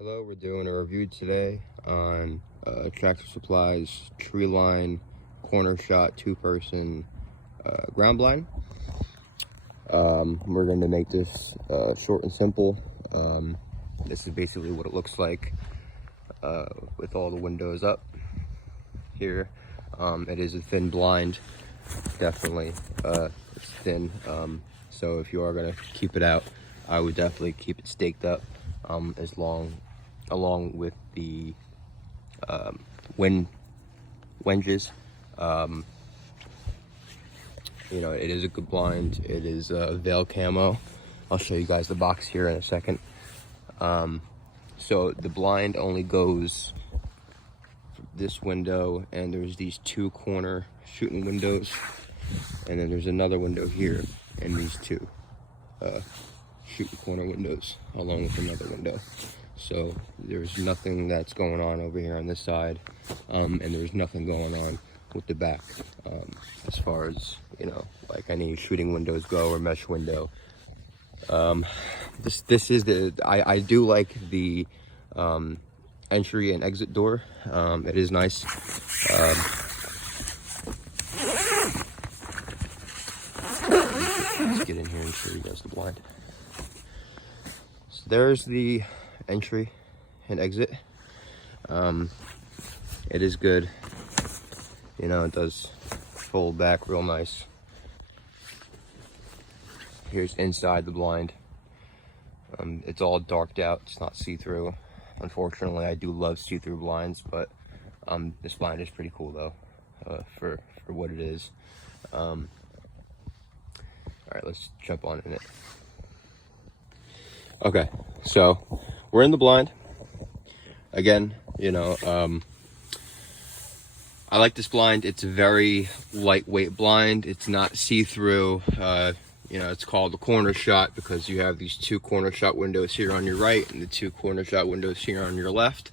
Hello, we're doing a review today on Tractor Supply's Treeline corner shot two-person ground blind. We're going to make this short and simple. This is basically what it looks like with all the windows up here. It is a thin blind, definitely. It's thin, so if you are going to keep it out, I would definitely keep it staked up along with the wedges. You know, it is a good blind. It is veil camo. I'll show you guys the box here in a second. So the blind only goes this window, and there's these two corner shooting windows, and then there's another window here, and these two shooting corner windows along with another window. So there's nothing that's going on over here on this side, and there's nothing going on with the back as far as, you know, like any shooting windows go or mesh window. This is the I do like the entry and exit door. It is nice. Let's get in here and show you guys the blind. So there's the entry and exit. It is good. You know, it does fold back real nice. Here's inside the blind. It's all darked out. It's not see-through. Unfortunately, I do love see-through blinds, but this blind is pretty cool though, for what it is. All right, let's jump on in it. Okay, so we're in the blind. Again, you know, I like this blind. It's a very lightweight blind. It's not see-through. You know, it's called the corner shot because you have these two corner shot windows here on your right and the two corner shot windows here on your left.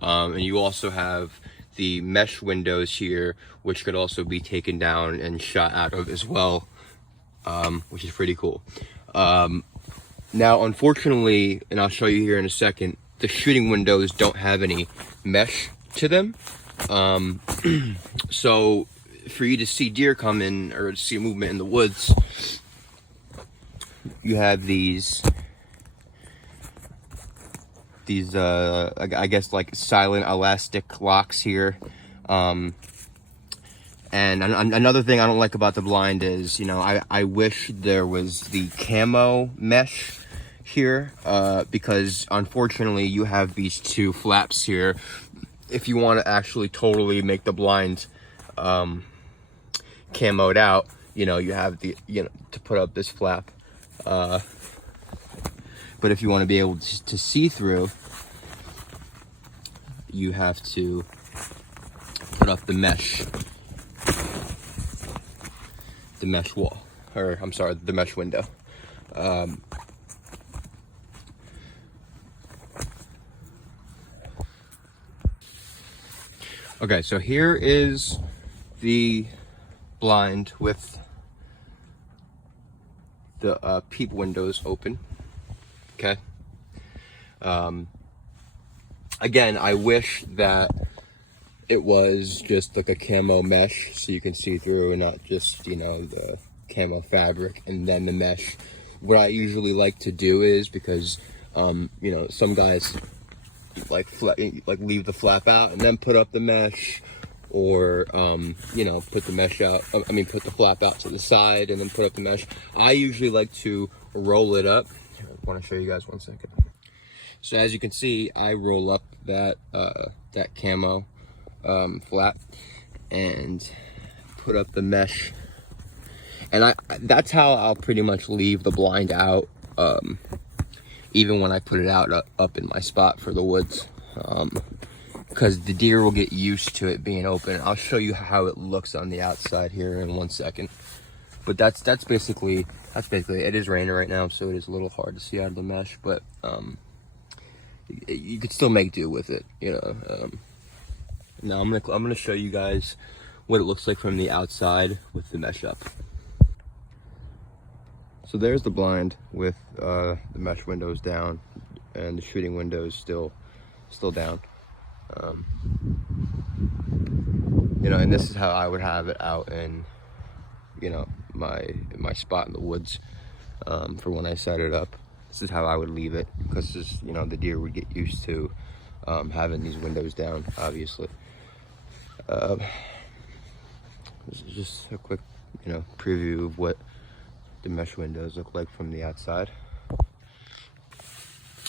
And you also have the mesh windows here, which could also be taken down and shot out of as well, which is pretty cool. Now, unfortunately, and I'll show you here in a second, the shooting windows don't have any mesh to them. So for you to see deer come in or to see movement in the woods, you have these I guess like silent elastic locks here. And another thing I don't like about the blind is, you know, I wish there was the camo mesh here, because unfortunately you have these two flaps here. If you want to actually totally make the blind camoed out, you know, you have the, you know, to put up this flap. But if you want to be able to see through, you have to put up the mesh wall, or I'm sorry, the mesh window. Okay, so here is the blind with the peep windows open. Okay. Again, I wish that it was just like a camo mesh so you can see through and not just, you know, the camo fabric and then the mesh. What I usually like to do is, because you know, some guys like leave the flap out and then put up the mesh, or you know, put the mesh out, I mean put the flap out to the side and then put up the mesh. I usually like to roll it up. I want to show you guys 1 second. So as you can see, I roll up that that camo flap and put up the mesh, and that's how I'll pretty much leave the blind out, even when I put it out up in my spot for the woods, because the deer will get used to it being open. I'll show you how it looks on the outside here in 1 second. But that's basically it. Is raining right now, so it is a little hard to see out of the mesh, but you could still make do with it, you know. Now I'm gonna show you guys what it looks like from the outside with the mesh up. So there's the blind with the mesh windows down. and the shooting window is still down. You know, and this is how I would have it out in, you know, my spot in the woods, for when I set it up. This is how I would leave it, because this, you know, the deer would get used to having these windows down, obviously. This is just a quick, you know, preview of what the mesh windows look like from the outside.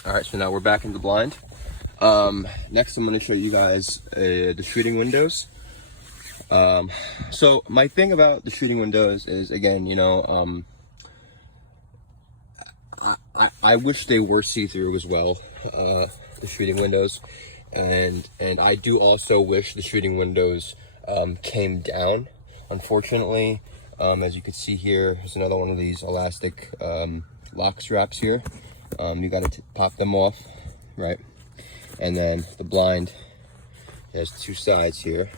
All right, so now we're back in the blind. Next I'm going to show you guys the shooting windows. So my thing about the shooting windows is, again, you know, I wish they were see-through as well, the shooting windows, and I do also wish the shooting windows came down. Unfortunately, as you can see here, there's another one of these elastic lock straps here. You got to pop them off, right? And then the blind has two sides here,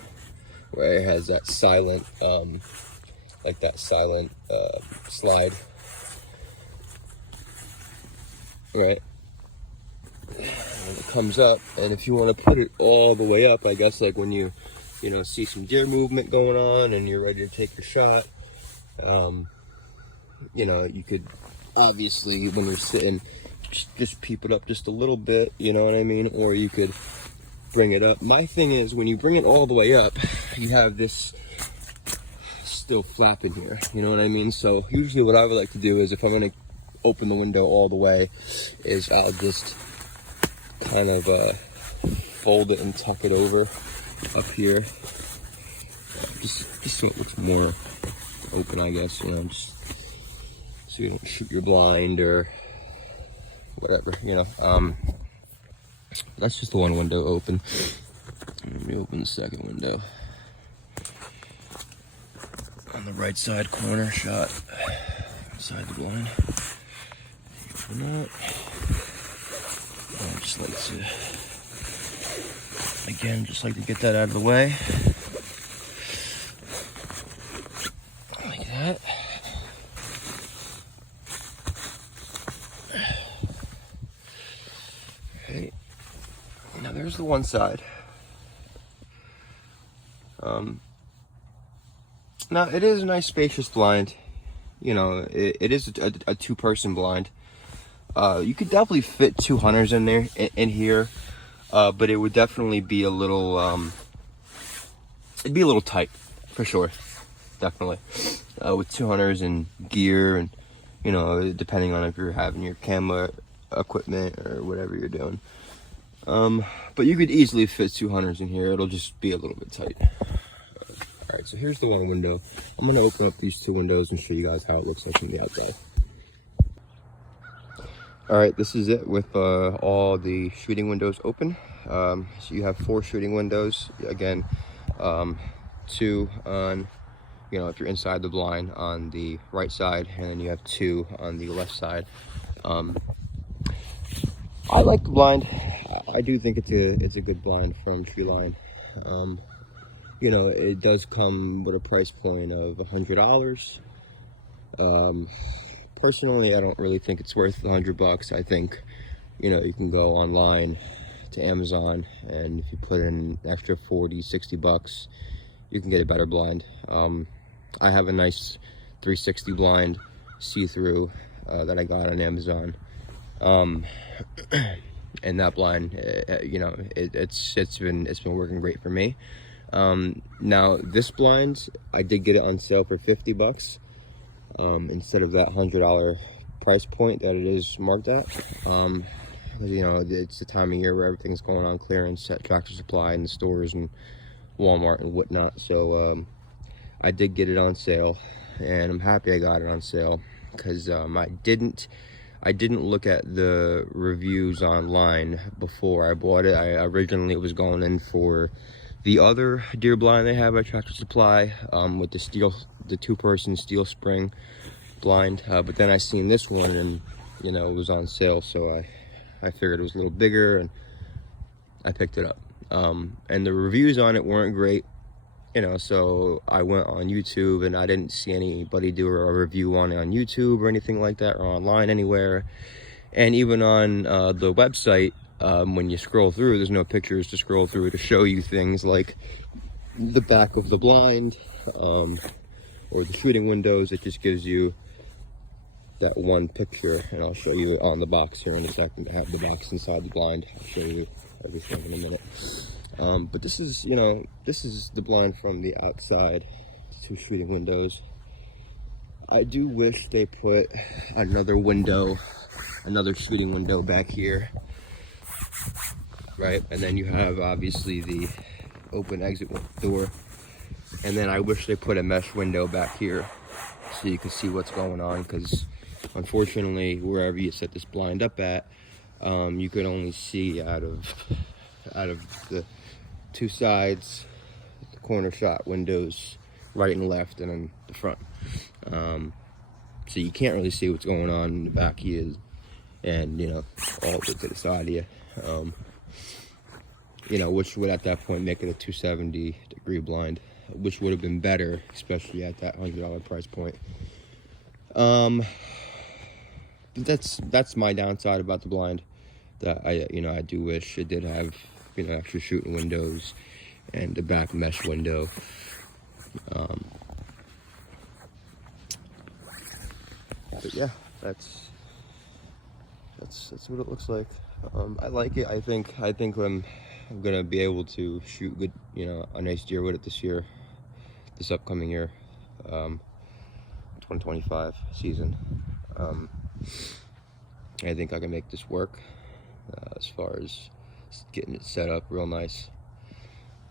where it has that silent, like that silent slide, right? And it comes up, and if you want to put it all the way up, I guess, like when you know, see some deer movement going on and you're ready to take your shot, you know, you could obviously, when you're sitting, just peep it up just a little bit, you know what I mean? Or you could bring it up. My thing is, when you bring it all the way up, you have this still flapping here, you know what I mean? So usually what I would like to do is, if I'm going to open the window all the way, is I'll just kind of fold it and tuck it over up here, just so it looks more open, I guess, you know, just so you don't shoot your blind or whatever, you know. That's just the one window open. Let me open the second window on the right side corner shot inside the blind. Open that. I just like to, again, just like to get that out of the way, like that. Okay, now there's the one side. Now it is a nice spacious blind. You know, it is a two-person blind. You could definitely fit two hunters in there, in here, but it would definitely be a little, it'd be a little tight, for sure, definitely, with two hunters and gear, and, you know, depending on if you're having your camera equipment or whatever you're doing. But you could easily fit two hunters in here. It'll just be a little bit tight. All right, so here's the one window. I'm gonna open up these two windows and show you guys how it looks like from the outside. All right, this is it with all the shooting windows open. So you have 4 shooting windows. Again, 2 on, you know, if you're inside the blind on the right side, and then you have 2 on the left side. I like the blind. I do think it's a good blind from Treeline. You know, it does come with a price point of $100. Personally, I don't really think it's worth the $100. I think, you know, you can go online to Amazon, and if you put in an extra $40-60, you can get a better blind. I have a nice 360 blind see-through that I got on Amazon, and that blind, you know, it's been working great for me. Now this blind, I did get it on sale for $50. Instead of that $100 price point that it is marked at. You know, it's the time of year where everything's going on clearance at Tractor Supply and the stores and Walmart and whatnot. So I did get it on sale, and I'm happy I got it on sale, because I didn't look at the reviews online before I bought it. I originally was going in for the other deer blind they have at Tractor Supply, with the 2-person steel spring blind, but then I seen this one, and, you know, it was on sale, so I figured it was a little bigger, and I picked it up. And the reviews on it weren't great, you know, so I went on YouTube, and I didn't see anybody do a review on it on YouTube or anything like that, or online anywhere. And even on the website, when you scroll through, there's no pictures to scroll through to show you things like the back of the blind or the shooting windows. It just gives you that one picture, and I'll show you on the box here in a second. I have the box inside the blind. I'll show you everything in a minute. But this is, you know, this is the blind from the outside. 2 shooting windows. I do wish they put another window, another shooting window back here, right? And then you have obviously the open exit door. And then I wish they put a mesh window back here so you can see what's going on, because unfortunately, wherever you set this blind up at, you can only see out of the 2 sides, the corner shot windows, right and left, and then the front. So you can't really see what's going on in the back of you, and you know, all the way to the side of you. You know, which would at that point make it a 270-degree blind, which would have been better, especially at that $100 price point. That's my downside about the blind. That I do wish it did have, you know, extra shooting windows and the back mesh window. But yeah, that's what it looks like. I like it. I think I'm gonna be able to shoot good, you know, a nice deer with it this upcoming year, 2025 season. I think I can make this work as far as getting it set up real nice.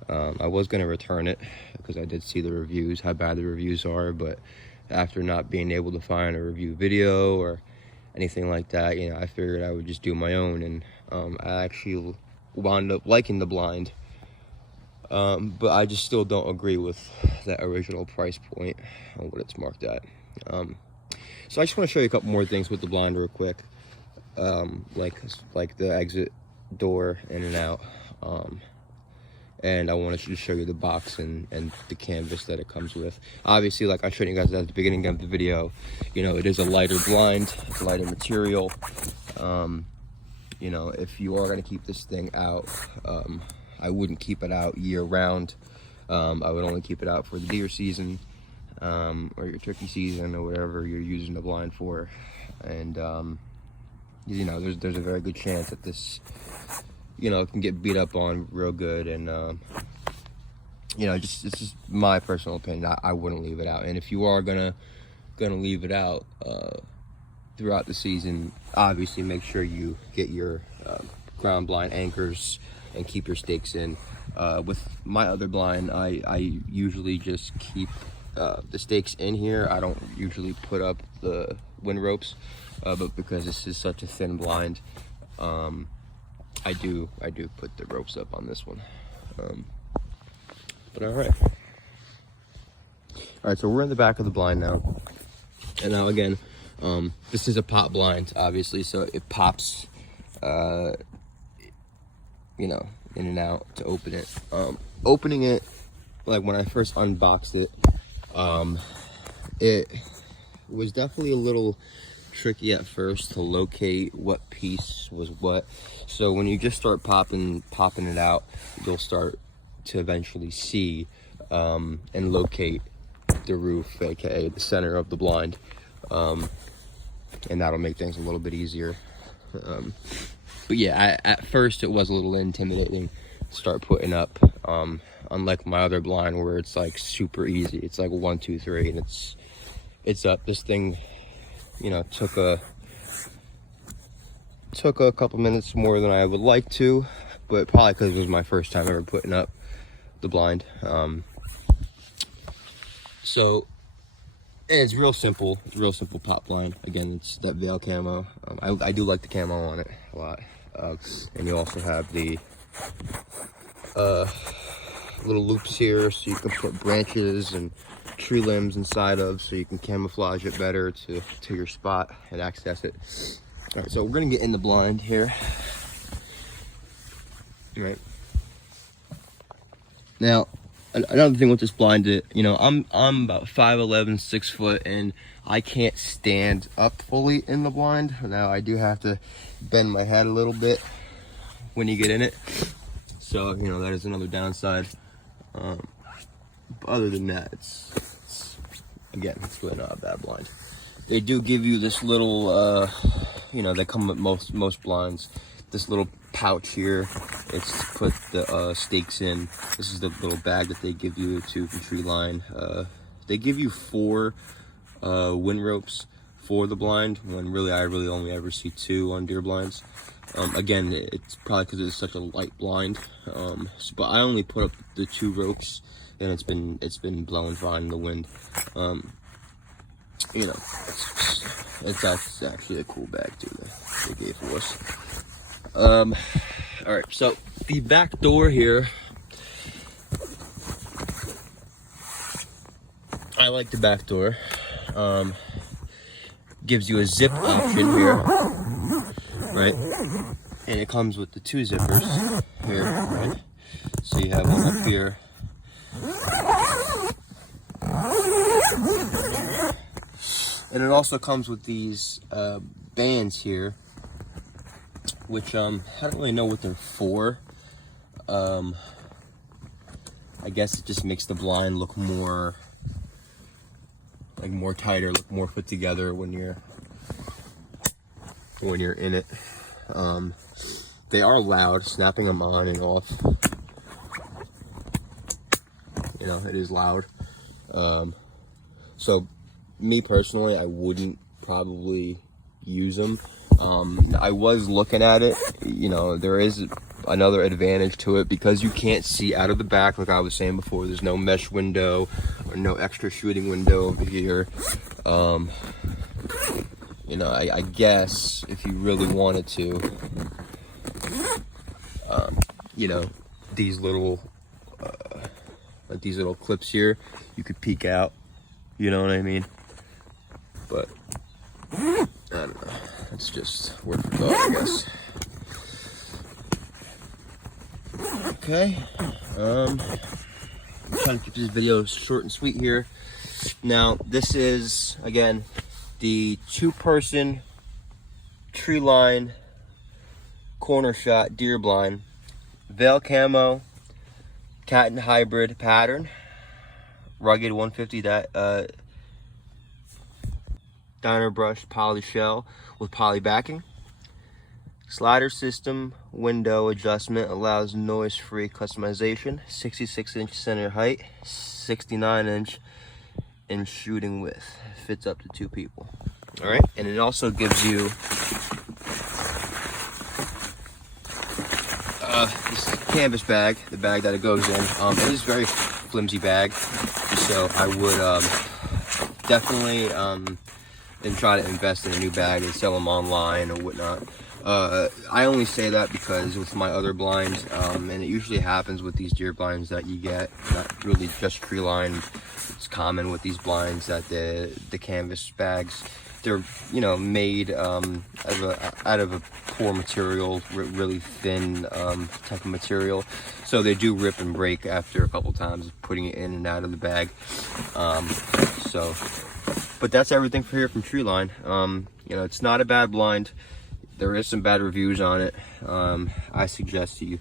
I was gonna return it because I did see the reviews, how bad the reviews are, but after not being able to find a review video or anything like that, you know, I figured I would just do my own, and I actually wound up liking the blind, but I just still don't agree with that original price point on what it's marked at. So I just want to show you a couple more things with the blind real quick, like the exit door in and out, and I want to just show you the box and the canvas that it comes with. Obviously, like I showed you guys at the beginning of the video, you know, it is a lighter blind, it's a lighter material. You know, if you are going to keep this thing out, I wouldn't keep it out year round. I would only keep it out for the deer season, or your turkey season, or whatever you're using the blind for. And you know, there's a very good chance that this, you know, can get beat up on real good. And you know, just it's just my personal opinion. I wouldn't leave it out. And if you are gonna leave it out throughout the season, obviously make sure you get your ground blind anchors and keep your stakes in. With my other blind, I usually just keep the stakes in here. I don't usually put up the wind ropes, but because this is such a thin blind, I do put the ropes up on this one. But all right, so we're in the back of the blind now, and now again, this is a pop blind, obviously, so it pops, you know, in and out to open it. Opening it, like when I first unboxed it, it was definitely a little tricky at first to locate what piece was what. So when you just start popping it out, you'll start to eventually see and locate the roof, aka the center of the blind, and that'll make things a little bit easier. But yeah, at first it was a little intimidating to start putting up, unlike my other blind where it's like super easy. It's like 1, 2, 3 and it's up. This thing, you know, took a couple minutes more than I would like to, but probably because it was my first time ever putting up the blind. So it's real simple. It's a real simple pop blind. Again, it's that veil camo. I do like the camo on it a lot. And you also have the little loops here, so you can put branches and tree limbs inside of, so you can camouflage it better to your spot and access it. All right, so we're gonna get in the blind here. All right. Now, another thing with this blind, you know, I'm about 5'11", 6 foot, and I can't stand up fully in the blind. Now I do have to bend my head a little bit when you get in it, so you know that is another downside. But other than that, it's again, it's really not a bad blind. They do give you this little, you know, they come with most blinds. This little pouch here, it's to put the stakes in. This is the little bag that they give you too from Treeline. They give you 4 wind ropes for the blind, when really I only ever see 2 on deer blinds. Again, it's probably because it's such a light blind, but I only put up the 2 ropes, and it's been blowing fine in the wind. You know, that's actually a cool bag too that they gave for us. All right, so the back door here, I like the back door. Gives you a zip option here, right? And it comes with the 2 zippers here, right? So you have one up here. And it also comes with these bands here, which I don't really know what they're for. I guess it just makes the blind look more tighter, look more put together when you're in it. They are loud, snapping them on and off. You know, it is loud. So me personally, I wouldn't probably use them. I was looking at it, you know, there is another advantage to it because you can't see out of the back, like I was saying before. There's no mesh window or no extra shooting window over here. You know, I guess if you really wanted to, you know, these little clips here, you could peek out, you know what I mean? But I don't know, it's just worth for thought, I guess. Okay, I'm trying to keep this video short and sweet here. Now, this is, again, the 2-person Treeline corner shot deer blind, veil camo, cat and hybrid pattern, rugged 150 diner brushed poly shell with poly backing. Slider system window adjustment allows noise-free customization. 66-inch center height, 69-inch in shooting width. Fits up to 2 people. All right, and it also gives you this canvas bag, the bag that it goes in. It is a very flimsy bag, so I would definitely and try to invest in a new bag and sell them online or whatnot. I only say that because with my other blinds, and it usually happens with these deer blinds that you get, not really just Treeline, it's common with these blinds that the canvas bags, they're, you know, made out of a poor material, really thin type of material, so they do rip and break after a couple times putting it in and out of the bag. But that's everything for here from Treeline. You know, it's not a bad blind. There is some bad reviews on it. I suggest you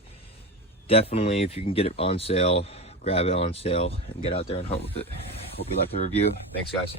definitely, if you can get it on sale, grab it on sale and get out there and hunt with it. Hope you like the review. Thanks, guys.